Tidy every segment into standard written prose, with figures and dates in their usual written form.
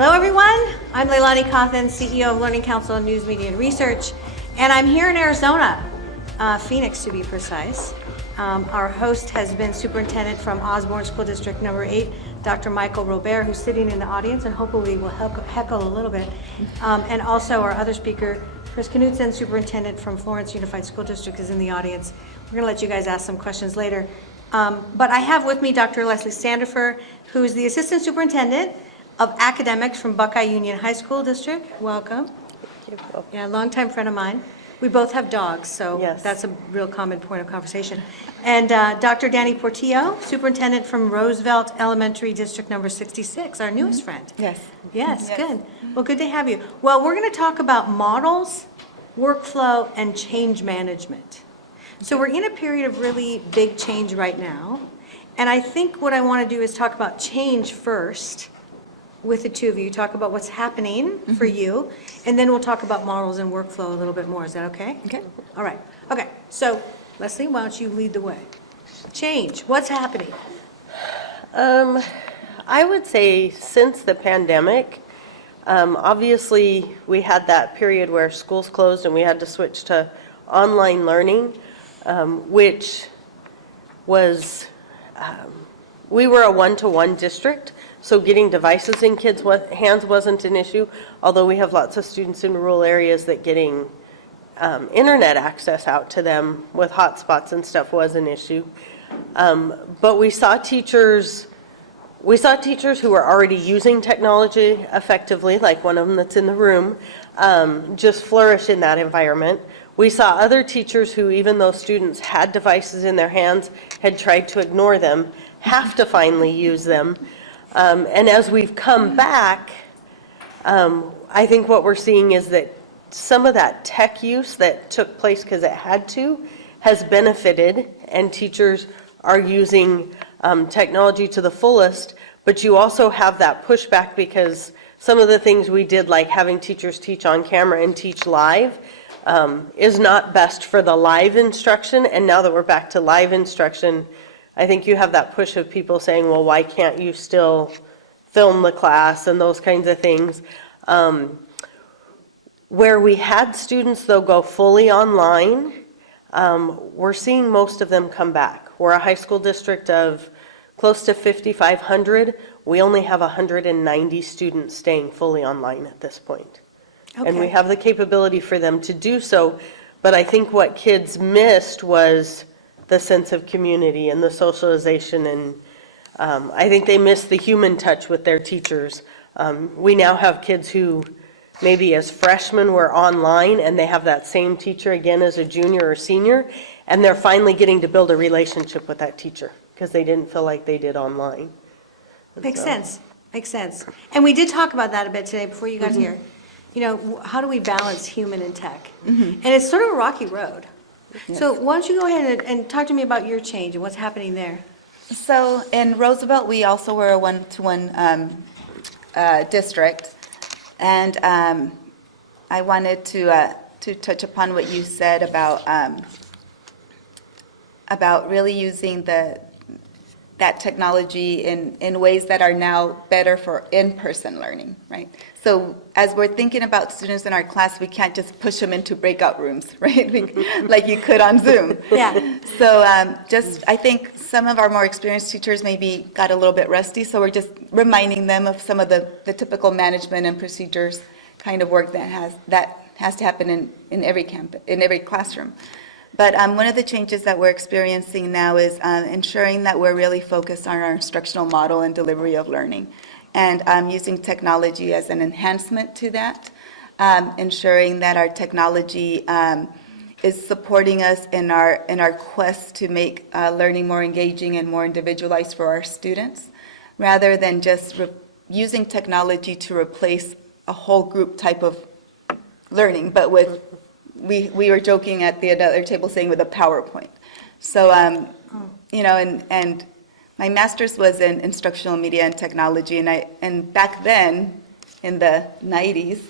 Hello everyone, I'm LeiLani Cauthen, CEO of Learning Counsel and News Media and Research, and I'm here in Arizona, Phoenix to be precise. Our host has been Superintendent from Osborne School District number 8, Dr. Michael Robert, who's sitting in the audience and hopefully will heckle a little bit. And also our other speaker, Chris Knudsen, Superintendent from Florence Unified School District, is in the audience. We're gonna let you guys ask some questions later. But I have with me Dr. Leslie Standerfer, who is the Assistant Superintendent of Academics from Buckeye Union High School District. Welcome. Thank you. Yeah, longtime friend of mine. We both have dogs, so Yes. that's a real common point of conversation. And Dr. Dani Portillo, Superintendent from Roosevelt Elementary District number 66, our newest friend. Yes. Yes, Yes. good. Well, good to have you. Well, we're going to talk about models, workflow, and change management. So we're in a period of really big change right now. And I think what I want to do is talk about change first with the two of you, talk about what's happening for you, and then we'll talk about models and workflow a little bit more. Is that okay? Okay. All right. Okay. So, Leslie, why don't you lead the way? Change. What's happening? I would say since the pandemic, obviously we had that period where schools closed and we had to switch to online learning, which was, we were a one-to-one district. So getting devices in kids' hands wasn't an issue, although we have lots of students in rural areas that getting internet access out to them with hotspots and stuff was an issue. But we saw teachers who were already using technology effectively, like one of them that's in the room, just flourish in that environment. We saw other teachers who, even though students had devices in their hands, had tried to ignore them, have to finally use them. And as we've come back, I think what we're seeing is that some of that tech use that took place because it had to has benefited, and teachers are using technology to the fullest, but you also have that pushback because some of the things we did, like having teachers teach on camera and teach live, is not best for the live instruction. And now that we're back to live instruction, I think you have that push of people saying, well, why can't you still film the class and those kinds of things. Where we had students, though, go fully online, we're seeing most of them come back. We're a high school district of close to 5,500. We only have 190 students staying fully online at this point. Okay. And we have the capability for them to do so, but I think what kids missed was the sense of community and the socialization, and I think they miss the human touch with their teachers. We now have kids who maybe as freshmen were online and they have that same teacher again as a junior or senior, and they're finally getting to build a relationship with that teacher because they didn't feel like they did online. Makes sense. Makes sense. And we did talk about that a bit today before you got here. You know, how do we balance human and tech? And it's sort of a rocky road. Yes. So why don't you go ahead and talk to me about your change and what's happening there? So in Roosevelt, we also were a one-to-one district, and I wanted to touch upon what you said about really using that technology in ways that are now better for in-person learning, right? So as we're thinking about students in our class, we can't just push them into breakout rooms, right? Like you could on Zoom. Yeah. So I think some of our more experienced teachers maybe got a little bit rusty, so we're just reminding them of some of the typical management and procedures kind of work that has to happen in every classroom. But one of the changes that we're experiencing now is ensuring that we're really focused on our instructional model and delivery of learning, and using technology as an enhancement to that, ensuring that our technology is supporting us in our quest to make learning more engaging and more individualized for our students, rather than just using technology to replace a whole group type of learning, but with we were joking at the other table saying with a PowerPoint. So, you know, and my master's was in instructional media and technology, and back then, in the 90s,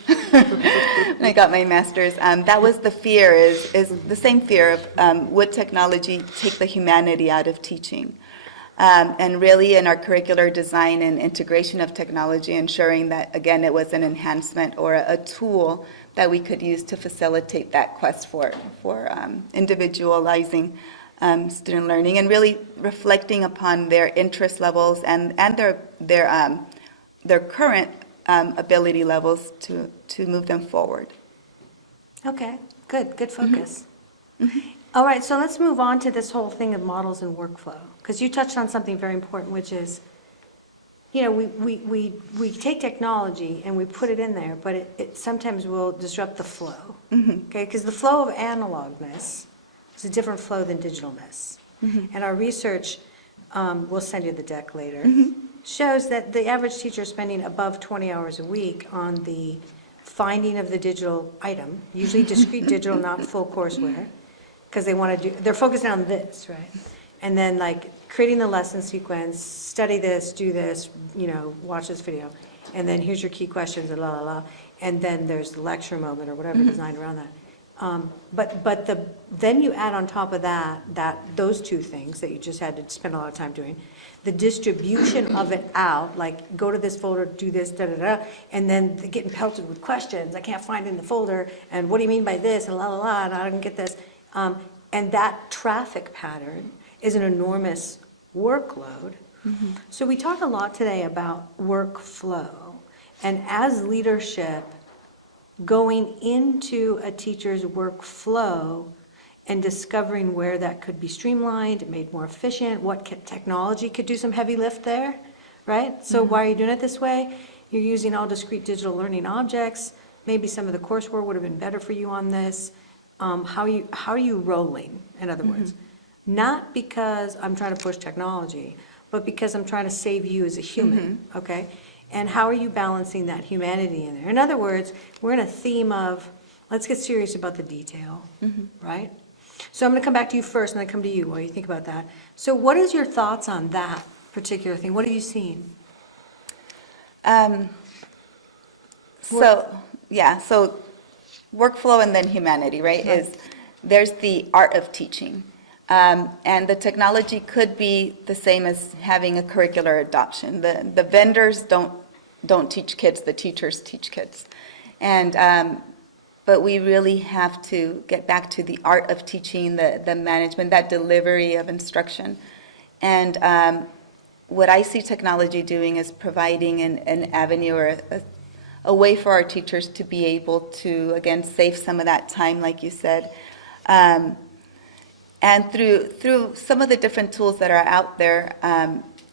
when I got my master's, that was the fear, is the same fear of would technology take the humanity out of teaching? and really in our curricular design and integration of technology, ensuring that, again, it was an enhancement or a tool that we could use to facilitate that quest for individualizing student learning, and really reflecting upon their interest levels and their current ability levels to move them forward. Okay, good focus. All right, so let's move on to this whole thing of models and workflow, because you touched on something very important, which is, you know, we take technology and we put it in there, but it sometimes will disrupt the flow, okay? Because the flow of analogness is a different flow than digitalness. And our research, we'll send you the deck later, shows that the average teacher is spending above 20 hours a week on the finding of the digital item, usually discrete digital, not full courseware, because they're focused on this, right? And then like creating the lesson sequence, study this, do this, you know, watch this video, and then here's your key questions, and la la la, and then there's the lecture moment or whatever designed around that. Then you add on top of that those two things that you just had to spend a lot of time doing, the distribution of it out, like go to this folder, do this, da da da, and then getting pelted with questions. I can't find it in the folder, and what do you mean by this, and la la la, and I didn't get this. And that traffic pattern is an enormous workload. So we talk a lot today about workflow, and as leadership, going into a teacher's workflow and discovering where that could be streamlined, made more efficient, what technology could do some heavy lift there, right? So why are you doing it this way? You're using all discrete digital learning objects. Maybe some of the coursework would have been better for you on this. How are you rolling, in other words? Not because I'm trying to push technology, but because I'm trying to save you as a human, okay? And how are you balancing that humanity in there? In other words, we're in a theme of, let's get serious about the detail, right? So I'm going to come back to you first, and then come to you while you think about that. So what is your thoughts on that particular thing? What have you seen? So workflow and then humanity, right? There's the art of teaching. And the technology could be the same as having a curricular adoption. The vendors don't teach kids, the teachers teach kids. But we really have to get back to the art of teaching, the management, that delivery of instruction. And what I see technology doing is providing an avenue or a way for our teachers to be able to, again, save some of that time, like you said. And through some of the different tools that are out there,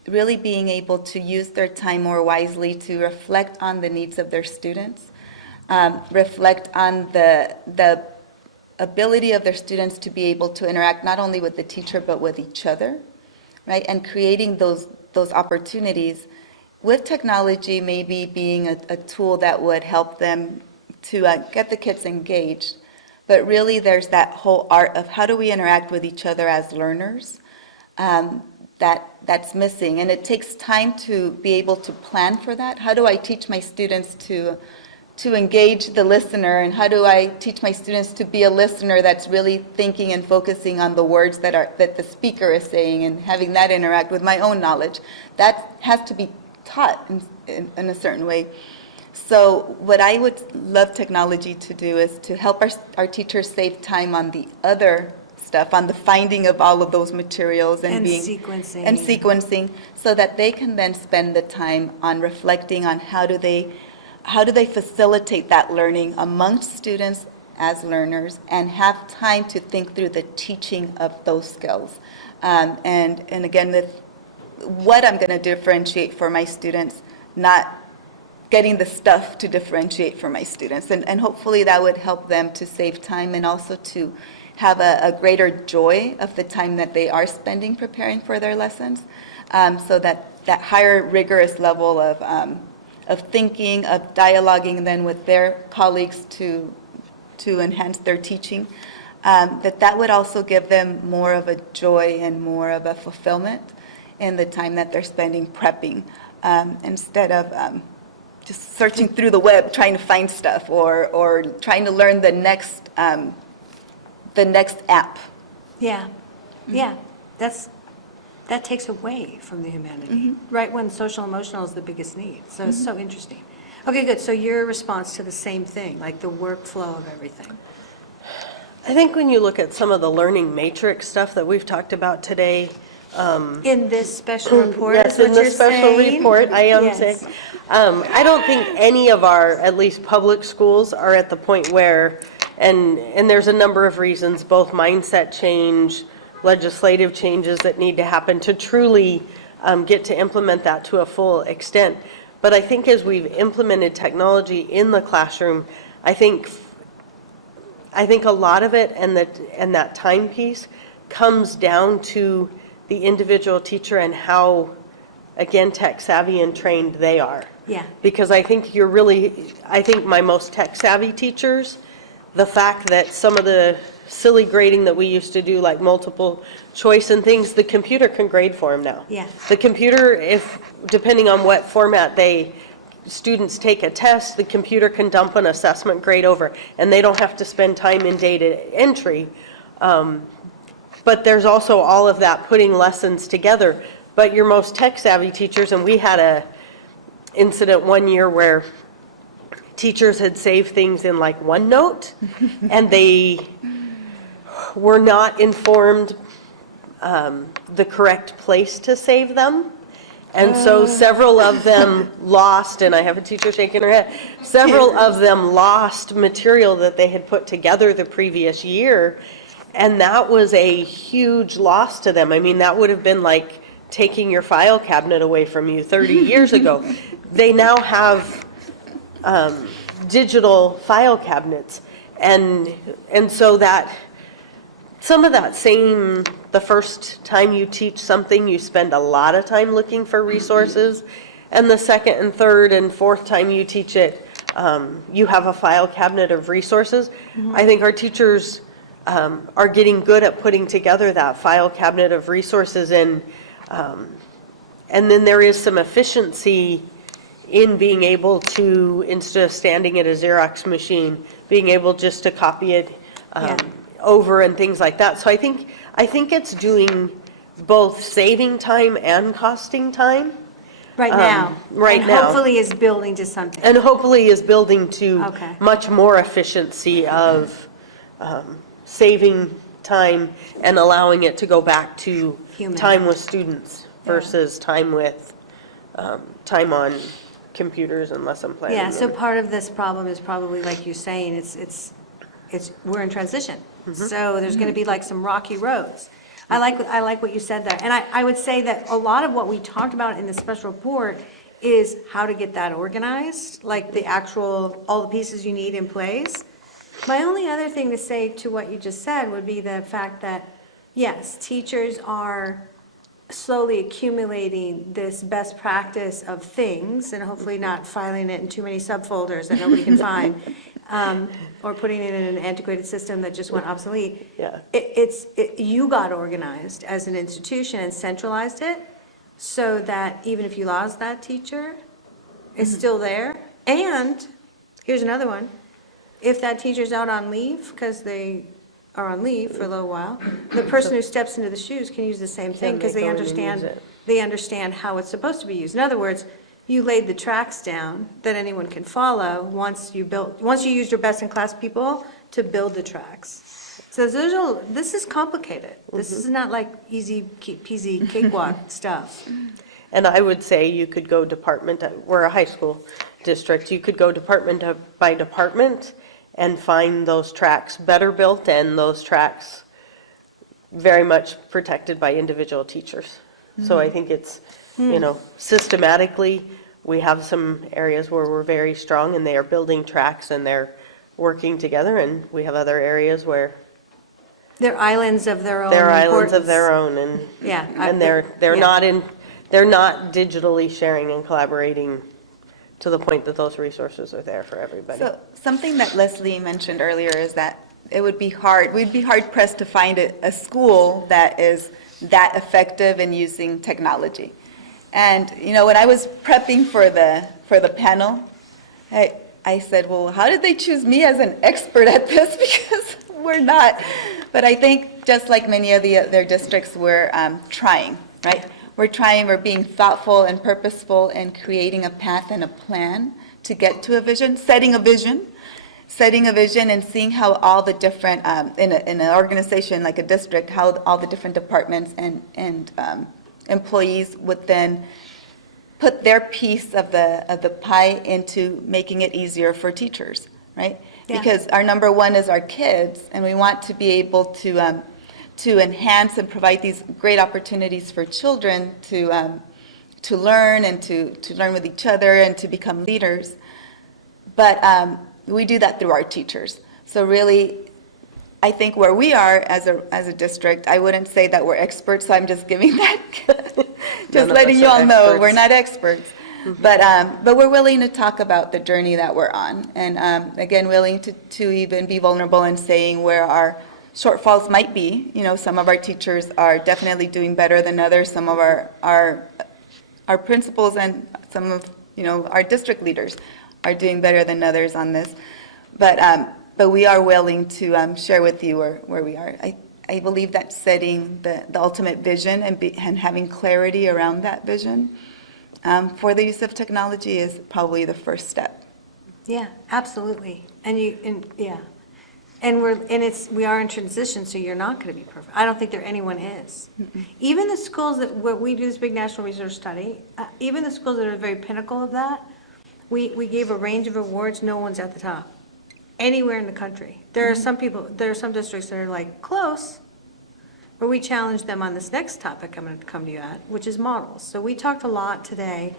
really being able to use their time more wisely to reflect on the needs of their students, reflect on the ability of their students to be able to interact not only with the teacher but with each other, right? And creating those opportunities with technology maybe being a tool that would help them to get the kids engaged. But really there's that whole art of how do we interact with each other as learners that's missing. And it takes time to be able to plan for that. How do I teach my students to engage the listener, and how do I teach my students to be a listener that's really thinking and focusing on the words that the speaker is saying and having that interact with my own knowledge? That has to be taught in a certain way. So what I would love technology to do is to help our teachers save time on the other stuff, on the finding of all of those materials and sequencing, so that they can then spend the time on reflecting on how do they facilitate that learning amongst students as learners and have time to think through the teaching of those skills. And again, what I'm going to differentiate for my students, not getting the stuff to differentiate for my students. And hopefully that would help them to save time and also to have a greater joy of the time that they are spending preparing for their lessons, so that higher rigorous level of thinking, of dialoguing then with their colleagues to enhance their teaching, that would also give them more of a joy and more of a fulfillment in the time that they're spending prepping, instead of just searching through the web trying to find stuff or trying to learn the next app. Yeah, that's that takes away from the humanity, right when social emotional is the biggest need. So it's so interesting. Okay, good. So your response to the same thing, like the workflow of everything. I think when you look at some of the learning matrix stuff that we've talked about today. In this special report, Yes, is what in the you're special saying? report, I am Yes. saying, I don't think any of our, at least public schools, are at the point where, and there's a number of reasons, both mindset change, legislative changes that need to happen to truly get to implement that to a full extent. But I think as we've implemented technology in the classroom, I think a lot of it and that time piece comes down to the individual teacher and how, again, tech savvy and trained they are. Yeah. Because I think I think my most tech savvy teachers, the fact that some of the silly grading that we used to do, like multiple choice and things, the computer can grade for them now. Yeah. The computer, depending on what format students take a test, the computer can dump an assessment grade over, and they don't have to spend time in data entry. But there's also all of that putting lessons together. But your most tech savvy teachers, and we had a incident one year where teachers had saved things in like OneNote, and they were not informed the correct place to save them. And so several of them lost, and I have a teacher shaking her head, several of them lost material that they had put together the previous year. And that was a huge loss to them. I mean, that would have been like taking your file cabinet away from you 30 years ago. They now have digital file cabinets. And so that some of that same, the first time you teach something, you spend a lot of time looking for resources. And the second and third and fourth time you teach it, you have a file cabinet of resources. I think our teachers are getting good at putting together that file cabinet of resources, and then there is some efficiency in being able to, instead of standing at a Xerox machine, being able just to copy it over and things like that. So I think it's doing both saving time and costing time. Right now. Right and now. hopefully is building to something. And hopefully is building to Okay. much more efficiency of saving time and allowing it to go back to Human. time with students versus time with, time on computers and lesson plans. Yeah, so part of this problem is probably, like you're saying, it's we're in transition. So there's going to be like some rocky roads. I like what you said there. And I would say that a lot of what we talked about in the special report is how to get that organized, like the actual, all the pieces you need in place. My only other thing to say to what you just said would be the fact that, yes, teachers are slowly accumulating this best practice of things, and hopefully not filing it in too many subfolders that nobody can find, or putting it in an antiquated system that just went obsolete. Yeah. You got organized as an institution and centralized it so that even if you lost that teacher, it's still there. And here's another one. If that teacher's out on leave, because they are on leave for a little while, the person who steps into the shoes can use the same thing because they go in and use it. they understand how it's supposed to be used. In other words, you laid the tracks down that anyone can follow once you used your best-in-class people to build the tracks. So this is complicated. This is not like easy peasy cakewalk stuff. And I would say you could go department, we're a high school district, you could go department by department and find those tracks better built and those tracks very much protected by individual teachers. So I think it's, systematically, we have some areas where we're very strong and they are building tracks and they're working together, and we have other areas where They're islands of their own they're islands of importance. their own, and Yeah. and they're not digitally sharing and collaborating to the point that those resources are there for everybody. So something that Leslie mentioned earlier is that we'd be hard pressed to find a school that is that effective in using technology. And, when I was prepping for the panel, I said, well, how did they choose me as an expert at this? Because we're not. But I think just like many of their districts, we're trying. right? We're being thoughtful and purposeful in creating a path and a plan to get to a vision, setting a vision and seeing how all the different, in an organization like a district, how all the different departments and employees would then put their piece of the pie into making it easier for teachers, right? Yeah. Because our number one is our kids, and we want to be able to enhance and provide these great opportunities for children to learn and to learn with each other and to become leaders. But we do that through our teachers. So really, I think where we are as a district, I wouldn't say that we're experts, so I'm just giving that, just letting you all know, we're not experts. But we're willing to talk about the journey that we're on. And again, willing to even be vulnerable in saying where our shortfalls might be. You know, some of our teachers are definitely doing better than others. Some of our principals and some of, our district leaders are doing better than others on this. But we are willing to share with you where we are. I believe that setting the ultimate vision and having clarity around that vision for the use of technology is probably the first step. Yeah, absolutely. And we are in transition, so you're not going to be perfect. I don't think anyone is. Even the schools where we do this big national research study, even the schools that are the very pinnacle of that, we gave a range of awards. No one's at the top anywhere in the country. There are some districts that are like close, where we challenge them on this next topic I'm going to come to you at, which is models. So we talked a lot today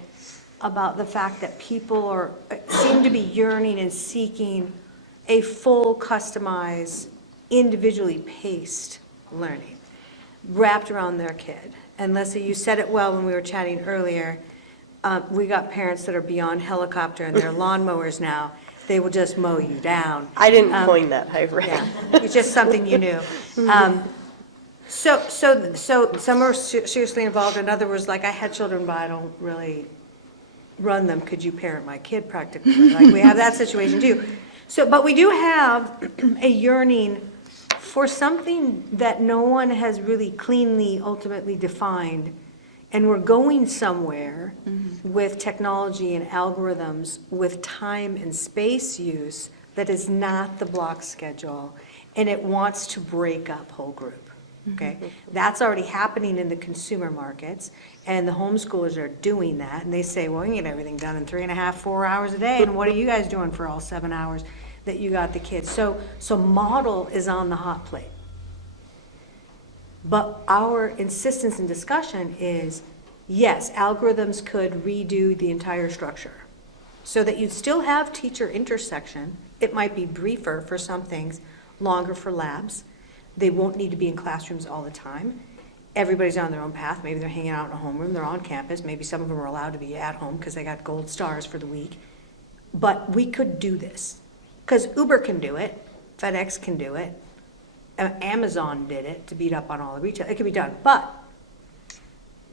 about the fact that people seem to be yearning and seeking a full, customized, individually paced learning wrapped around their kid. And Leslie, you said it well when we were chatting earlier. We got parents that are beyond helicopter and they're lawnmowers now. They will just mow you down. I didn't coin that, I read. Yeah, it's just something you knew. So some are seriously involved. In other words, like I had children, but I don't really run them. Could you parent my kid practically? Like we have that situation too. But we do have a yearning for something that no one has really cleanly ultimately defined. And we're going somewhere with technology and algorithms, with time and space use that is not the block schedule, and it wants to break up whole group. Okay, that's already happening in the consumer markets, and the homeschoolers are doing that, and they say, well, we can get everything done in 3.5, 4 hours a day, and what are you guys doing for all 7 hours that you got the kids? So model is on the hot plate. But our insistence and discussion is, yes, algorithms could redo the entire structure so that you'd still have teacher intersection. It might be briefer for some things, longer for labs. They won't need to be in classrooms all the time. Everybody's on their own path. Maybe they're hanging out in a homeroom. They're on campus. Maybe some of them are allowed to be at home because they got gold stars for the week. But we could do this because Uber can do it. FedEx can do it. Amazon did it to beat up on all the retail. It can be done. But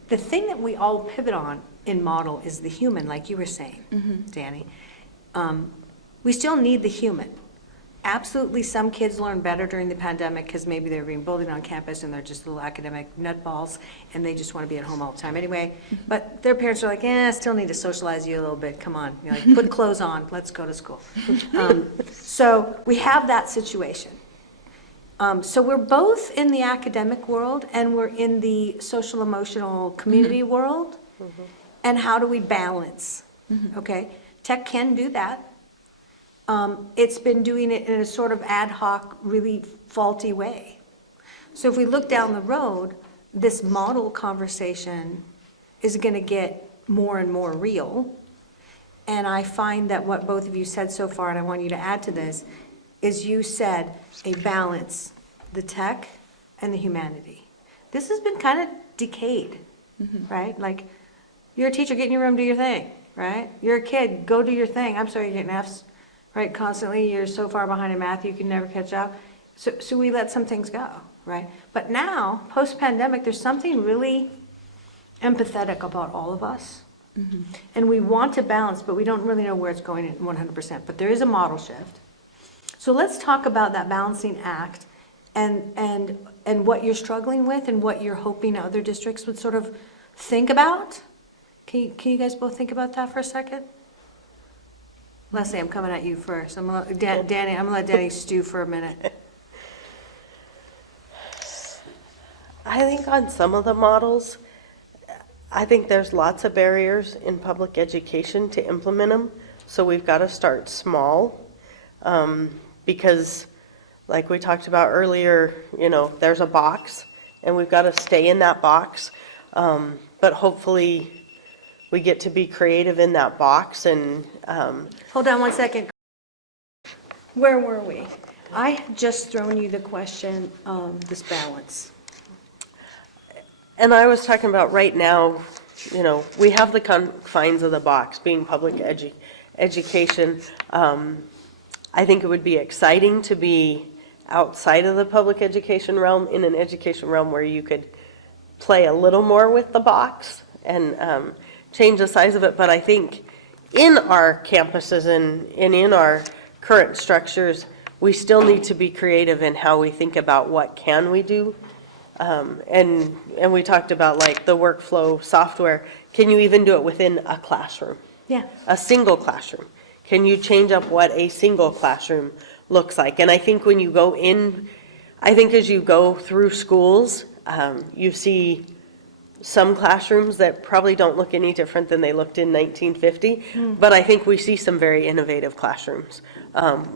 the thing that we all pivot on in model is the human, like you were saying, Dani. We still need the human. Absolutely, some kids learn better during the pandemic because maybe they're being bullied on campus and they're just little academic nutballs and they just want to be at home all the time anyway. But their parents are like, still need to socialize you a little bit. Come on, put clothes on. Let's go to school. So we have that situation. So we're both in the academic world and we're in the social emotional community world. And how do we balance? Okay, tech can do that. It's been doing it in a sort of ad hoc, really faulty way. So if we look down the road, this model conversation is going to get more and more real. And I find that what both of you said so far, and I want you to add to this, is you said a balance, the tech and the humanity. This has been kind of decayed, right? Like, you're a teacher, get in your room, do your thing, right? You're a kid, go do your thing. I'm sorry, you're getting Fs, right? Constantly, you're so far behind in math, you can never catch up. So we let some things go, right? But now, post-pandemic, there's something really empathetic about all of us. And we want to balance, but we don't really know where it's going at 100%. But there is a model shift. So let's talk about that balancing act and what you're struggling with and what you're hoping other districts would sort of think about? Can you guys both think about that for a second? Leslie, I'm coming at you first. Danny, I'm gonna let Danny stew for a minute. I think on some of the models, I think there's lots of barriers in public education to implement them. So we've got to start small, because like we talked about earlier, there's a box and we've got to stay in that box. But hopefully we get to be creative in that box and, Hold on one second. Where were we? I had just thrown you the question, this balance. and I was talking about right now, we have the confines of the box being public education. I think it would be exciting to be outside of the public education realm, in an education realm where you could play a little more with the box and change the size of it. But I think in our campuses and in our current structures, we still need to be creative in how we think about what can we do. And we talked about like the workflow software. Can you even do it within a classroom? Yeah. A single classroom? Can you change up what a single classroom looks like? And I think when you go in, I think as you go through schools, you see some classrooms that probably don't look any different than they looked in 1950. But I think we see some very innovative classrooms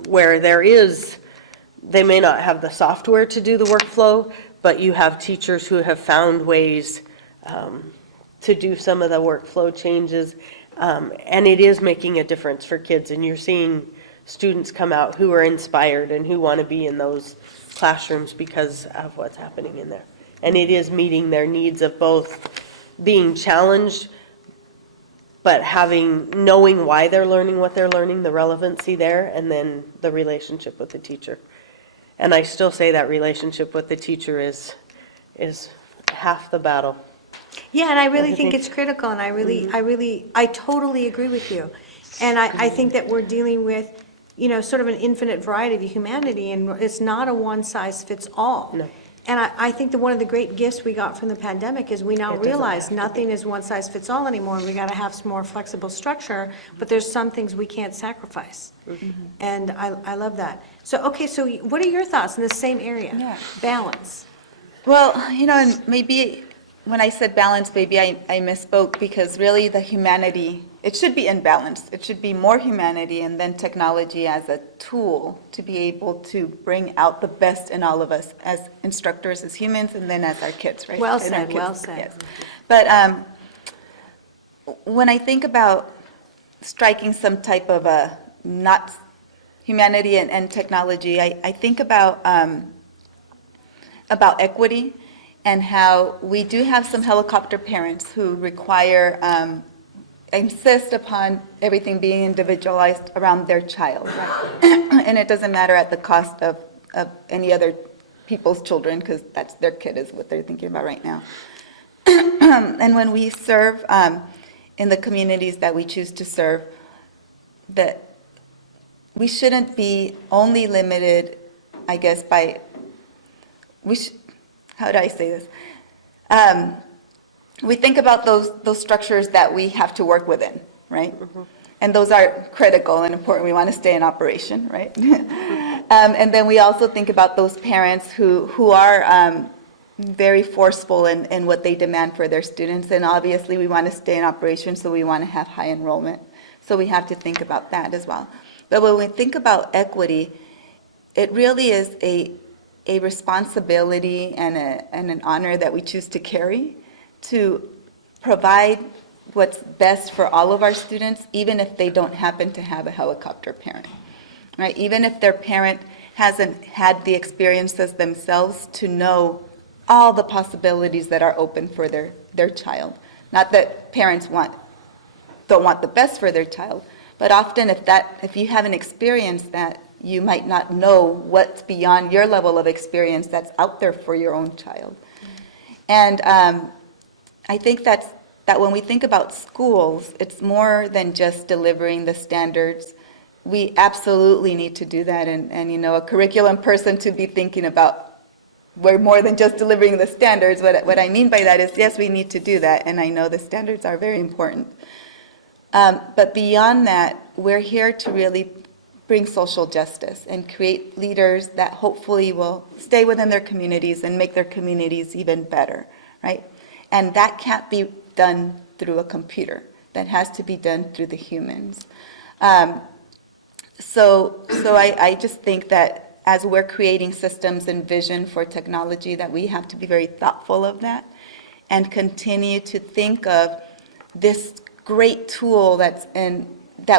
where they may not have the software to do the workflow, but you have teachers who have found ways to do some of the workflow changes. And it is making a difference for kids. And you're seeing students come out who are inspired and who want to be in those classrooms because of what's happening in there. And it is meeting their needs of both being challenged, but knowing why they're learning what they're learning, the relevancy there, and then the relationship with the teacher. And I still say that relationship with the teacher is half the battle. Yeah, and I really think it's critical, and I totally agree with you. And I think that we're dealing with, sort of an infinite variety of humanity, and it's not a one-size-fits-all. No. And I think that one of the great gifts we got from the pandemic is we now It doesn't realize have to nothing is one-size-fits-all anymore, and we got to have some more flexible structure, but there's some things we can't sacrifice. And I love that. So what are your thoughts in the same area? Yeah. Balance. Well, and maybe when I said balance, maybe I misspoke, because really the humanity, it should be in balance. It should be more humanity and then technology as a tool to be able to bring out the best in all of us as instructors, as humans, and then as our kids, right? Well And our said, kids, well said. yes. But when I think about striking some type of a not humanity and technology, I think about equity and how we do have some helicopter parents who require, insist upon everything being individualized around their child, right? And it doesn't matter at the cost of any other people's children, because that's their kid is what they're thinking about right now. And when we serve in the communities that we choose to serve, that we shouldn't be only limited, I guess, by, how do I say this? We think about those structures that we have to work within, right? And those are critical and important. We want to stay in operation, right? And then we also think about those parents who are very forceful in what they demand for their students. And obviously we want to stay in operation, so we want to have high enrollment. So we have to think about that as well. But when we think about equity, it really is a responsibility and an honor that we choose to carry to provide what's best for all of our students, even if they don't happen to have a helicopter parent, right? Even if their parent hasn't had the experiences themselves to know all the possibilities that are open for their child. Not that parents don't want the best for their child, but often if you haven't experienced that, you might not know what's beyond your level of experience that's out there for your own child. And I think that when we think about schools, it's more than just delivering the standards. We absolutely need to do that, and a curriculum person to be thinking about we're more than just delivering the standards. What I mean by that is, yes, we need to do that, and I know the standards are very important. But beyond that, we're here to really bring social justice and create leaders that hopefully will stay within their communities and make their communities even better, right? And that can't be done through a computer. That has to be done through the humans. So I just think that as we're creating systems and vision for technology, that we have to be very thoughtful of that and continue to think of this great tool that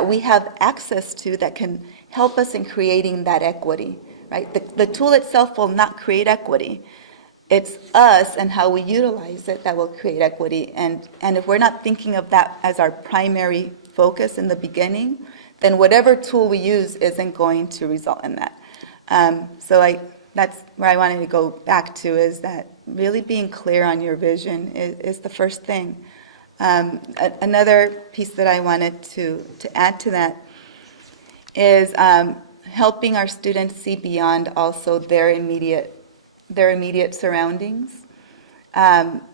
we have access to that can help us in creating that equity, right? The tool itself will not create equity. It's us and how we utilize it that will create equity. And if we're not thinking of that as our primary focus in the beginning, then whatever tool we use isn't going to result in that. That's where I wanted to go back to, is that really being clear on your vision is the first thing. Another piece that I wanted to add to that is helping our students see beyond also their immediate surroundings.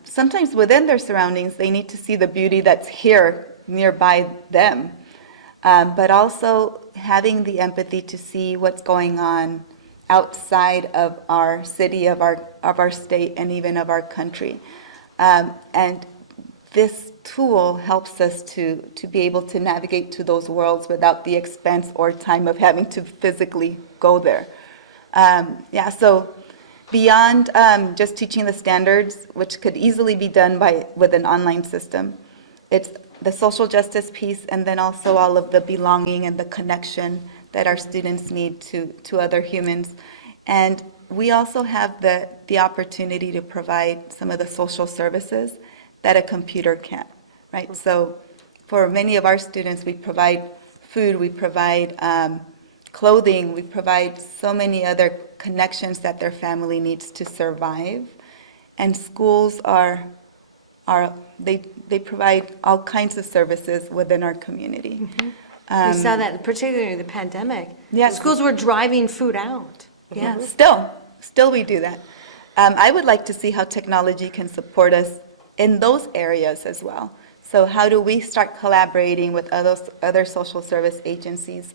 Sometimes within their surroundings, they need to see the beauty that's here nearby them, but also having the empathy to see what's going on outside of our city, of our state, and even of our country. And this tool helps us to be able to navigate to those worlds without the expense or time of having to physically go there. So beyond just teaching the standards, which could easily be done with an online system, it's the social justice piece, and then also all of the belonging and the connection that our students need to other humans. And we also have the opportunity to provide some of the social services that a computer can't, right? So for many of our students, we provide food, we provide clothing, we provide so many other connections that their family needs to survive. And schools they provide all kinds of services within our community. We saw that particularly in the pandemic. Yes. Schools were driving food out. Yeah. Still we do that. I would like to see how technology can support us in those areas as well. So how do we start collaborating with other social service agencies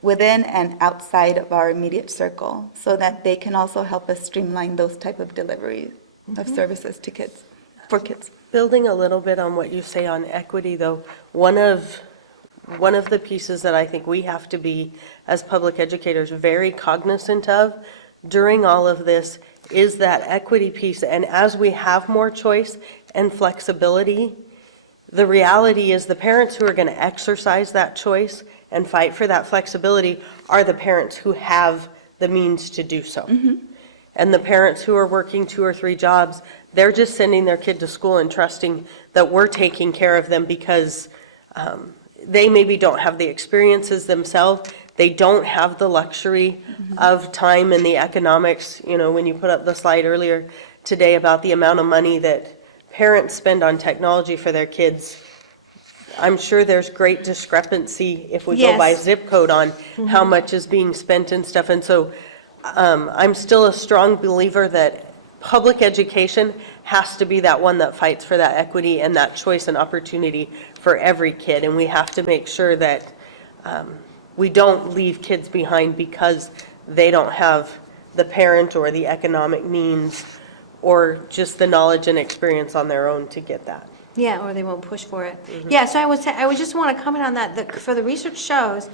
within and outside of our immediate circle, so that they can also help us streamline those type of delivery of services to kids, for kids. Building a little bit on what you say on equity, though, one of the pieces that I think we have to be, as public educators, very cognizant of during all of this is that equity piece. And as we have more choice and flexibility, the reality is the parents who are going to exercise that choice and fight for that flexibility are the parents who have the means to do so. And the parents who are working 2 or 3 jobs, they're just sending their kid to school and trusting that we're taking care of them because they maybe don't have the experiences themselves. They don't have the luxury of time and the economics. You know, when you put up the slide earlier today about the amount of money that parents spend on technology for their kids, I'm sure there's great discrepancy if we go by Yes. zip code on how much is being spent and stuff. And so I'm still a strong believer that public education has to be that one that fights for that equity and that choice and opportunity for every kid. And we have to make sure that we don't leave kids behind because they don't have the parent or the economic means or just the knowledge and experience on their own to get that. Yeah, or they won't push for it. Yeah, so I would just want to comment on that. For the research shows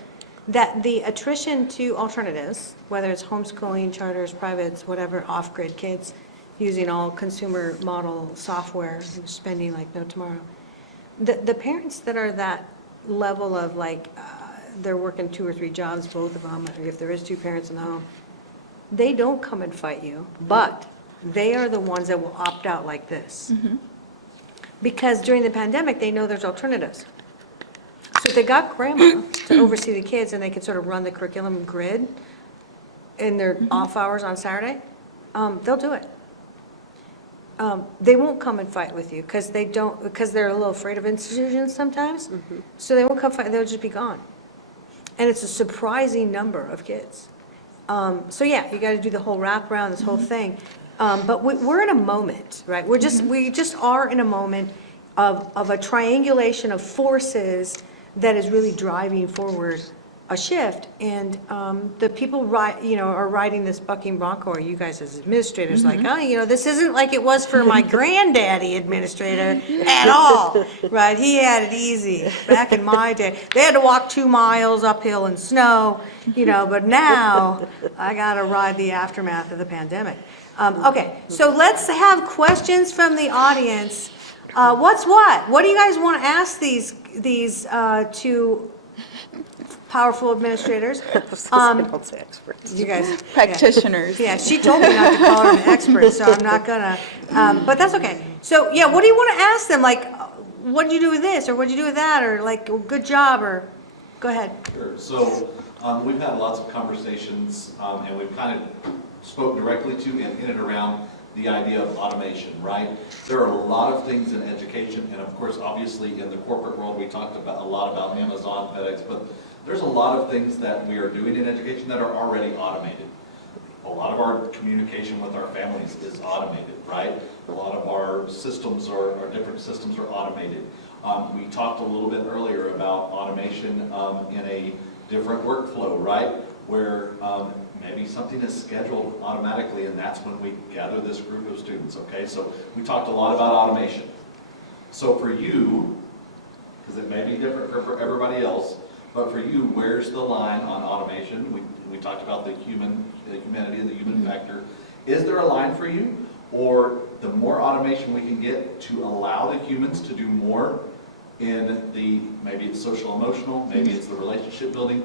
that the attrition to alternatives, whether it's homeschooling, charters, privates, whatever, off-grid kids, using all consumer model software, spending like no tomorrow. The parents that are that level of like, they're working 2 or 3 jobs, both of them, or if there is 2 parents in the home, they don't come and fight you, but they are the ones that will opt out like this. Because during the pandemic, they know there's alternatives. So if they got grandma to oversee the kids and they can sort of run the curriculum grid in their off hours on Saturday, they'll do it. They won't come and fight with you because they're a little afraid of institutions sometimes. So they won't come fight, they'll just be gone. And it's a surprising number of kids. So yeah, you got to do the whole wraparound, this whole thing. But we're in a moment, right? We just are in a moment of a triangulation of forces that is really driving forward a shift. And the people are riding this bucking bronco, or you guys as administrators, like, oh, this isn't like it was for my granddaddy administrator at all, right? He had it easy back in my day. They had to walk 2 miles uphill in snow, but now I got to ride the aftermath of the pandemic. Okay, so let's have questions from the audience. What's what? What do you guys want to ask these two powerful administrators? Don't say experts. You guys, Practitioners. Yeah, she told me not to call her an expert, so I'm not gonna. But that's okay. So yeah, what do you want to ask them? Like, what did you do with this, or what did you do with that, or like, good job, or go ahead. Sure. So we've had lots of conversations, and we've kind of spoke directly to and in and around the idea of automation, right? There are a lot of things in education, and of course, obviously, in the corporate world, we talked a lot about Amazon, FedEx, but there's a lot of things that we are doing in education that are already automated. A lot of our communication with our families is automated, right? A lot of our systems different systems are automated. We talked a little bit earlier about automation in a different workflow, right? Where maybe something is scheduled automatically, and that's when we gather this group of students, okay? So we talked a lot about automation. So for you, because it may be different for everybody else, but for you, where's the line on automation? We talked about the humanity and the human factor. Is there a line for you? Or the more automation we can get to allow the humans to do more in maybe it's social emotional, maybe it's the relationship building.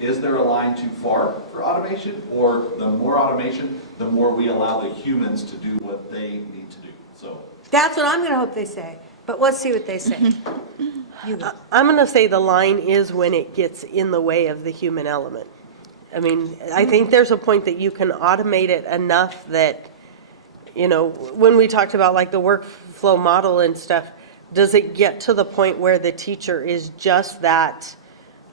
Is there a line too far for automation? Or the more automation, the more we allow the humans to do what they need to do? So That's what I'm gonna hope they say. But let's see what they say. You go. I'm going to say the line is when it gets in the way of the human element. I mean, I think there's a point that you can automate it enough that, when we talked about like the workflow model and stuff, does it get to the point where the teacher is just that,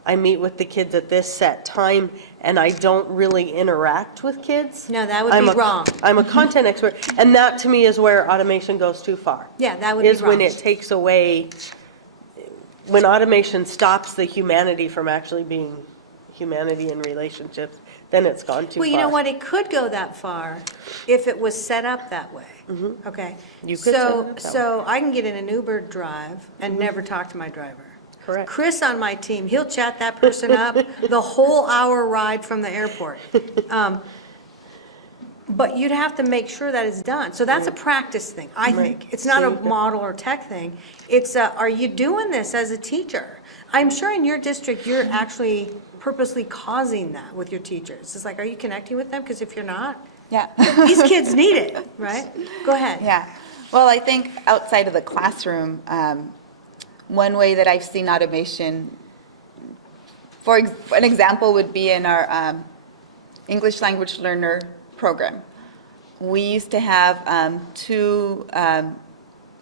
I meet with the kids at this set time and I don't really interact with kids? No, that would be wrong. I'm a content expert, and that to me is where automation goes too far. Yeah, that would be Is when wrong. it takes away, when automation stops the humanity from actually being humanity in relationships, then it's gone too far. Well, you know what, it could go that far if it was set up that way, okay? You could set it up that So I can get in an Uber drive and never talk to my driver. Correct. Chris on my team, he'll chat that person up the whole hour ride from the airport. But you'd have to make sure that it's done. So that's a practice thing, I think. It's not a model or tech thing. It's, are you doing this as a teacher? I'm sure in your district, you're actually purposely causing that with your teachers. It's like, are you connecting with them? Because if you're not, Yeah. these kids need it, right? Go ahead. Yeah. Well, I think outside of the classroom, one way that I've seen automation, an example would be in our English language learner program. We used to have two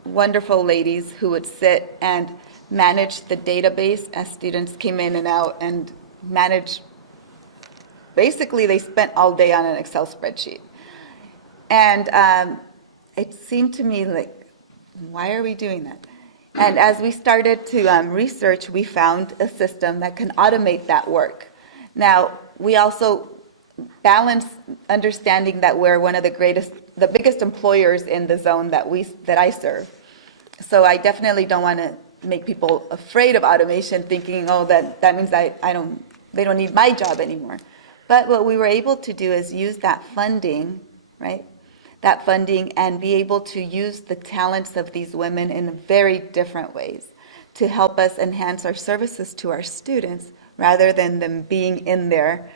wonderful ladies who would sit and manage the database as students came in and out and manage. Basically, they spent all day on an Excel spreadsheet. And it seemed to me like, why are we doing that? And as we started to research, we found a system that can automate that work. Now, we also balance understanding that we're one of the biggest employers in the zone that I serve. So I definitely don't want to make people afraid of automation, thinking, oh, that means they don't need my job anymore. But what we were able to do is use that funding, right? That funding, and be able to use the talents of these women in very different ways to help us enhance our services to our students, rather than them being in there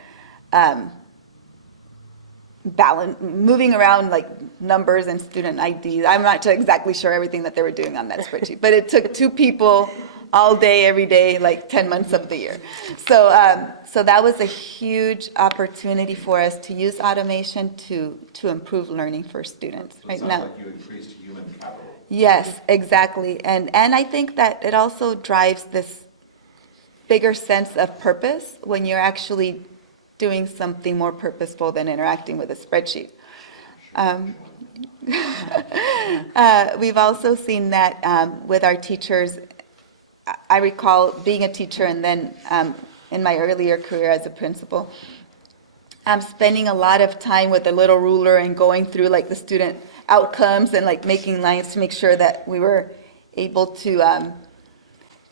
moving around like numbers and student IDs. I'm not exactly sure everything that they were doing on that spreadsheet, but it took 2 people all day, every day, like 10 months of the year. So that was a huge opportunity for us to use automation to improve learning for students. it Right sounds now. like you increased human capital. Yes, exactly. And I think that it also drives this bigger sense of purpose when you're actually doing something more purposeful than interacting with a spreadsheet. We've also seen that with our teachers. I recall being a teacher and then in my earlier career as a principal, spending a lot of time with a little ruler and going through like the student outcomes and like making lines to make sure that we were able to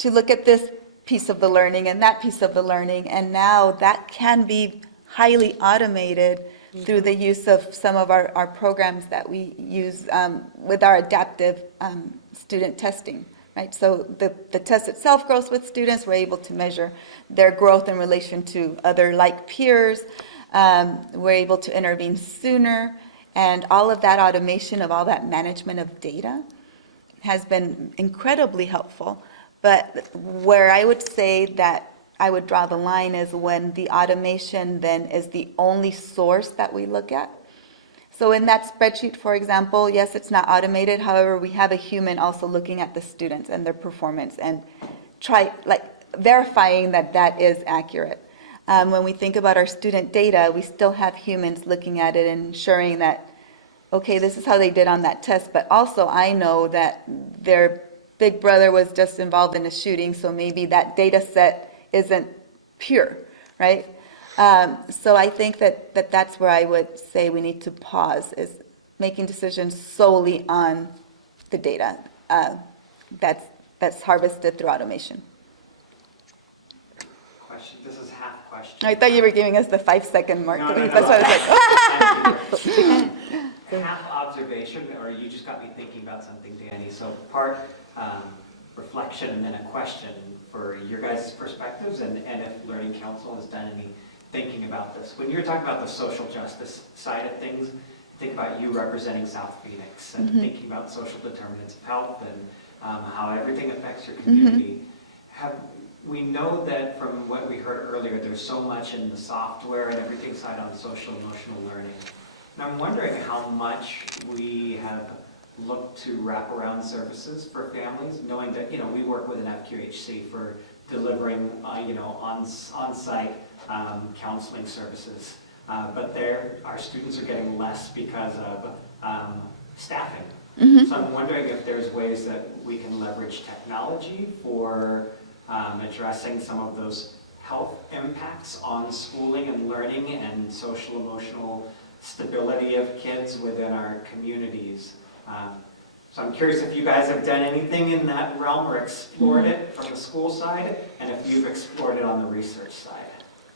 look at this piece of the learning and that piece of the learning. And now that can be highly automated through the use of some of our programs that we use with our adaptive student testing, right? So the test itself grows with students. We're able to measure their growth in relation to other like peers. We're able to intervene sooner. And all of that automation of all that management of data has been incredibly helpful. But where I would say that I would draw the line is when the automation then is the only source that we look at. So in that spreadsheet, for example, yes, it's not automated. However, we have a human also looking at the students and their performance and verifying that that is accurate. When we think about our student data, we still have humans looking at it and ensuring that, okay, this is how they did on that test, but also I know that their big brother was just involved in a shooting, so maybe that data set isn't pure, right? So I think that's where I would say we need to pause, is making decisions solely on the data that's harvested through automation. Question. This is half question. I thought you were giving us the 5-second mark. No, no, That's what I was like, oh. Half observation, or you just got me thinking about something, Dani. So part reflection and then a question for your guys' perspectives, and if Learning Council has done any thinking about this. When you're talking about the social justice side of things, think about you representing South Phoenix and thinking about social determinants of health and how everything affects your community. We know that from what we heard earlier, there's so much in the software and everything side on social emotional learning. And I'm wondering how much we have looked to wraparound services for families, knowing that, we work with an FQHC for delivering, on-site counseling services. But our students are getting less because of staffing. So I'm wondering if there's ways that we can leverage technology for addressing some of those health impacts on schooling and learning and social emotional stability of kids within our communities. So I'm curious if you guys have done anything in that realm or explored it from the school side, and if you've explored it on the research side.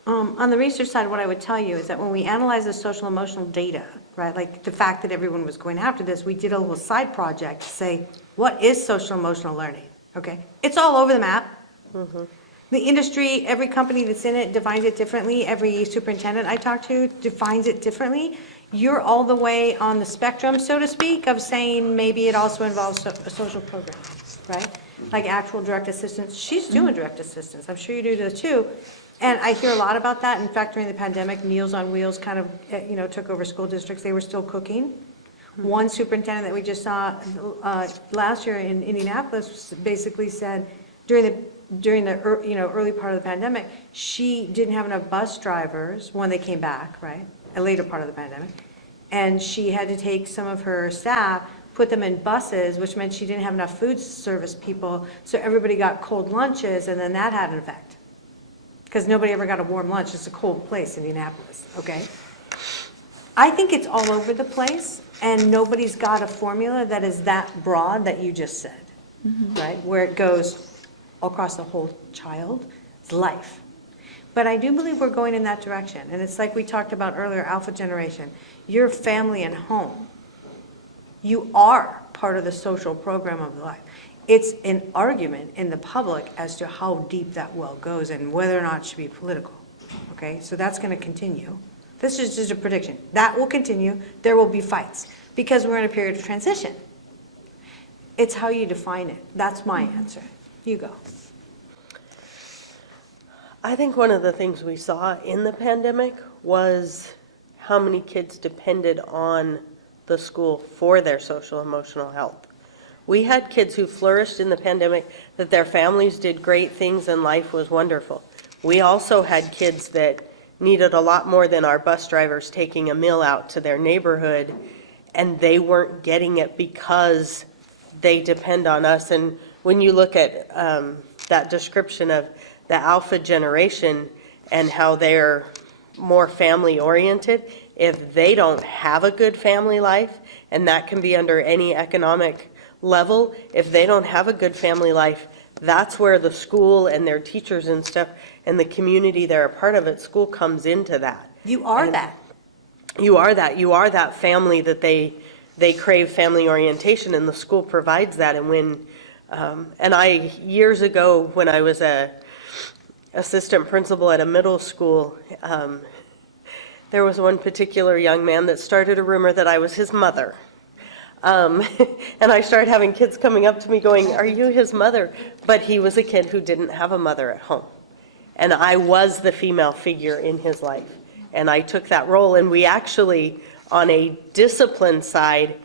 On the research side, what I would tell you is that when we analyze the social emotional data, right, like the fact that everyone was going after this, we did a little side project to say, what is social emotional learning? Okay, it's all over the map. The industry, every company that's in it defines it differently. Every superintendent I talk to defines it differently. You're all the way on the spectrum, so to speak, of saying maybe it also involves a social program, right? Like actual direct assistance. She's doing direct assistance. I'm sure you do too. And I hear a lot about that. In fact, during the pandemic, Meals on Wheels kind of, took over school districts. They were still cooking. One superintendent that we just saw last year in Indianapolis basically said during the early part of the pandemic, she didn't have enough bus drivers when they came back, right? A later part of the pandemic. And she had to take some of her staff, put them in buses, which meant she didn't have enough food service people. So everybody got cold lunches, and then that had an effect. Because nobody ever got a warm lunch. It's a cold place, Indianapolis, okay? I think it's all over the place, and nobody's got a formula that is that broad that you just said, right? Where it goes across the whole child's life. But I do believe we're going in that direction. And it's like we talked about earlier, alpha generation. Your family and home, you are part of the social program of life. It's an argument in the public as to how deep that well goes and whether or not it should be political. Okay, so that's going to continue. This is just a prediction. That will continue. There will be fights because we're in a period of transition. It's how you define it. That's my answer. You go. I think one of the things we saw in the pandemic was how many kids depended on the school for their social emotional health. We had kids who flourished in the pandemic, that their families did great things and life was wonderful. We also had kids that needed a lot more than our bus drivers taking a meal out to their neighborhood, and they weren't getting it because they depend on us. And when you look at that description of the alpha generation and how they're more family oriented, if they don't have a good family life, and that can be under any economic level, if they don't have a good family life, that's where the school and their teachers and stuff and the community they're a part of at school comes into that. You are that. You are that. You are that family that they crave family orientation, and the school provides that. And when, and I, years ago, when I was a assistant principal at a middle school, there was one particular young man that started a rumor that I was his mother. And I started having kids coming up to me going, "Are you his mother?" But he was a kid who didn't have a mother at home. And I was the female figure in his life. And I took that role. And we actually, on a discipline side,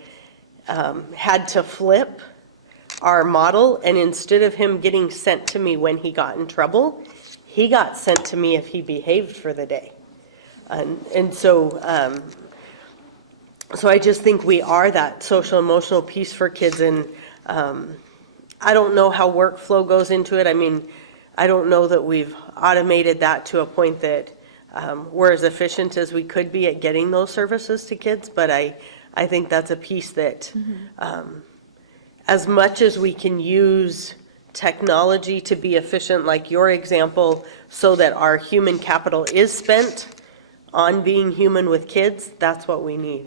had to flip our model. And instead of him getting sent to me when he got in trouble, he got sent to me if he behaved for the day. And so I just think we are that social emotional piece for kids. And I don't know how workflow goes into it. I mean, I don't know that we've automated that to a point that we're as efficient as we could be at getting those services to kids. But I think that's a piece that as much as we can use technology to be efficient, like your example, so that our human capital is spent on being human with kids, that's what we need.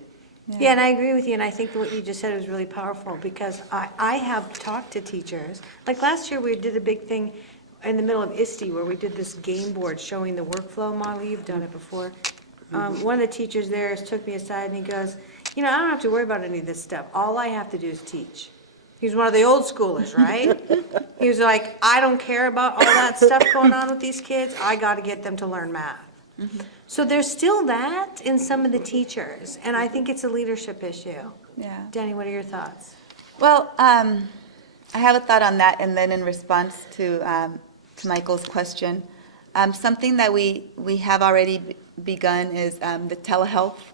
Yeah, and I agree with you, and I think what you just said was really powerful, because I have talked to teachers. Like last year, we did a big thing in the middle of ISTE where we did this game board showing the workflow model. You've done it before. One of the teachers there took me aside and he goes, "You know, I don't have to worry about any of this stuff. All I have to do is teach." He was one of the old schoolers, right? He was like, "I don't care about all that stuff going on with these kids. I got to get them to learn math." So there's still that in some of the teachers, and I think it's a leadership issue. Yeah. Danny, what are your thoughts? Well, I have a thought on that, and then in response to Michael's question, something that we have already begun is the telehealth.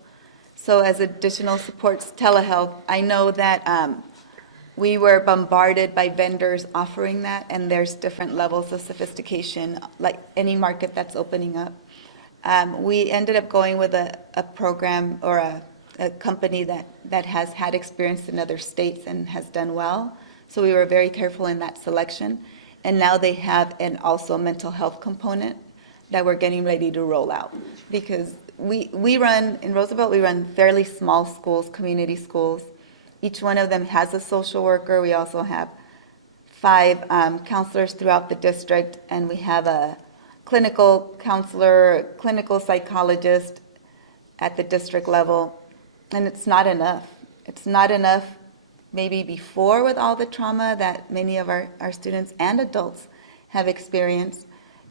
So as additional supports telehealth, I know that we were bombarded by vendors offering that, and there's different levels of sophistication, like any market that's opening up. We ended up going with a program or a company that has had experience in other states and has done well. So we were very careful in that selection. And now they have also a mental health component that we're getting ready to roll out. Because we run, in Roosevelt, we run fairly small schools, community schools. Each one of them has a social worker. We also have 5 counselors throughout the district, and we have a clinical counselor, clinical psychologist at the district level, and it's not enough. It's not enough maybe before with all the trauma that many of our students and adults have experienced,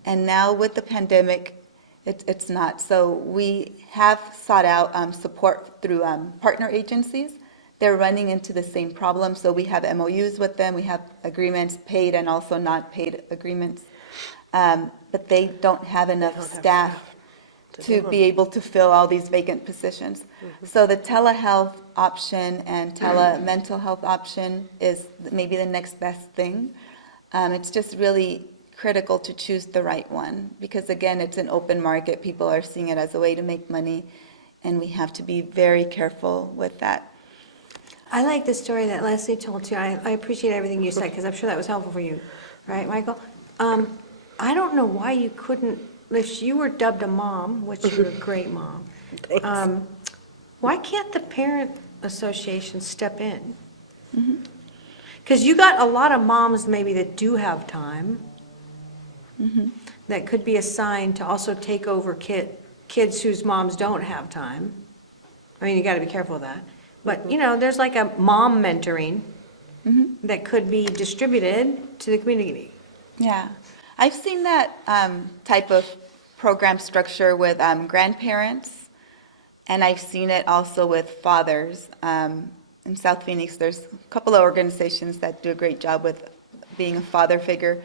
and now with the pandemic, it's not. So we have sought out support through partner agencies. They're running into the same problem, so we have MOUs with them, we have agreements, paid and also not paid agreements. But they don't have enough staff to be able to fill all these vacant positions. So the telehealth option and mental health option is maybe the next best thing. It's just really critical to choose the right one, because again, it's an open market. People are seeing it as a way to make money, and we have to be very careful with that. I like the story that Leslie told you. I appreciate everything you said, because I'm sure that was helpful for you. Right, Michael? I don't know why you couldn't, if you were dubbed a mom, which you're a great mom, why can't the parent association step in? Because you got a lot of moms maybe that do have time that could be assigned to also take over kids whose moms don't have time. I mean, you got to be careful of that. But, you know, there's like a mom mentoring that could be distributed to the community. Yeah. I've seen that type of program structure with grandparents, and I've seen it also with fathers. In South Phoenix, there's a couple of organizations that do a great job with being a father figure.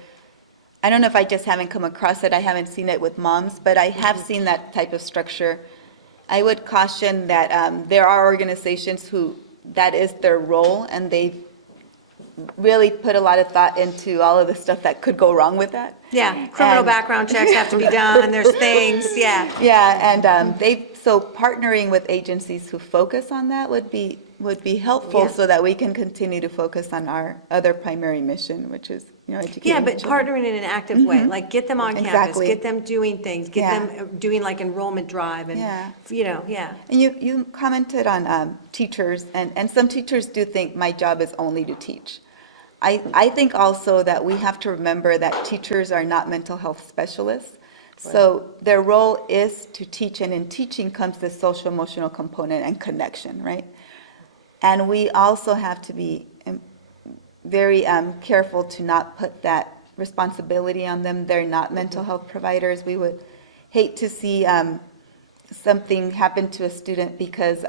I don't know if I just haven't come across it, I haven't seen it with moms, but I have seen that type of structure. I would caution that there are organizations who, that is their role, and they really put a lot of thought into all of the stuff that could go wrong with that. Yeah, criminal And- background checks have to be done, there's things, yeah. Yeah, and so partnering with agencies who focus on that would be helpful Yeah. so that we can continue to focus on our other primary mission, which is, educating Yeah, but children. partnering in an active way, like get them on campus, Exactly. get them doing things, get Yeah. them doing like enrollment drive and, Yeah. yeah. And you commented on teachers, and some teachers do think my job is only to teach. I think also that we have to remember that teachers are not mental health specialists. So their role is to teach, and in teaching comes the social emotional component and connection, right? And we also have to be very careful to not put that responsibility on them. They're not mental health providers. We would hate to see something happen to a student because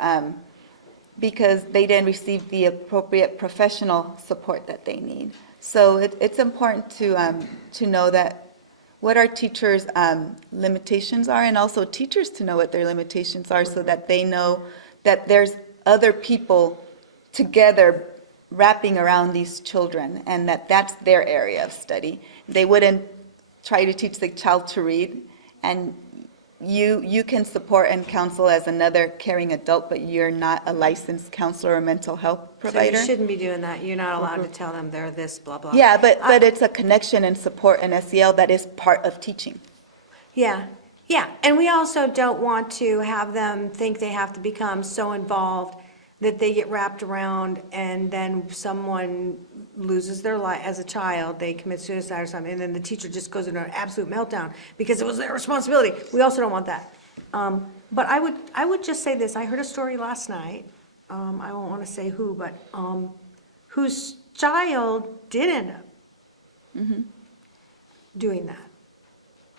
they didn't receive the appropriate professional support that they need. So it's important to know that what our teachers' limitations are, and also teachers to know what their limitations are, so that they know that there's other people together wrapping around these children, and that's their area of study. They wouldn't try to teach the child to read, and you can support and counsel as another caring adult, but you're not a licensed counselor or mental health So provider. you shouldn't be doing that, you're not allowed to tell them they're this, blah, blah. Yeah, but it's a connection and support and SEL that is part of teaching. Yeah, and we also don't want to have them think they have to become so involved that they get wrapped around and then someone loses their life as a child, they commit suicide or something, and then the teacher just goes into an absolute meltdown because it was their responsibility. We also don't want that. But I would just say this, I heard a story last night, I won't want to say who, but whose child did end up doing that.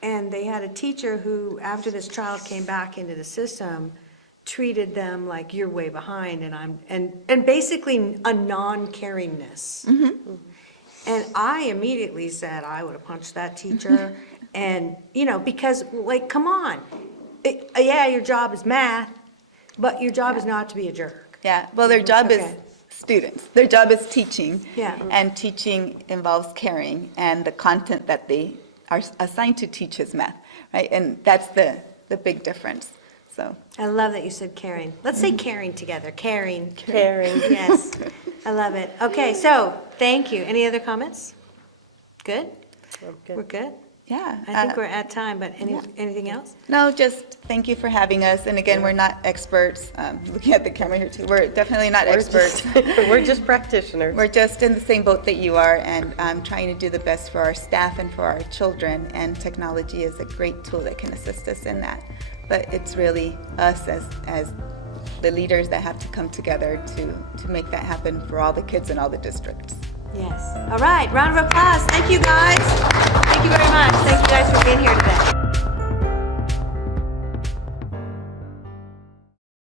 And they had a teacher who, after this child came back into the system, treated them like you're way behind and basically a non-caringness. And I immediately said I would have punched that teacher and, because like, come on. Yeah, your job is math, but your job is not to be a jerk. Yeah, well, their job is Okay. students. Their job is teaching. Yeah. And teaching involves caring, and the content that they are assigned to teach is math, right? And that's the big difference, so. I love that you said caring. Let's say caring together, caring. Caring. Yes, I love it. Okay, so, thank you. Any other comments? Good? We're good? Yeah. I think we're at time, but anything else? No, just thank you for having us. And again, we're not experts. Looking at the camera here too, we're definitely not experts. We're just practitioners. We're just in the same boat that you are, and trying to do the best for our staff and for our children. And technology is a great tool that can assist us in that. But it's really us as the leaders that have to come together to make that happen for all the kids in all the districts. Yes. All right, round of applause. Thank you, guys. Thank you very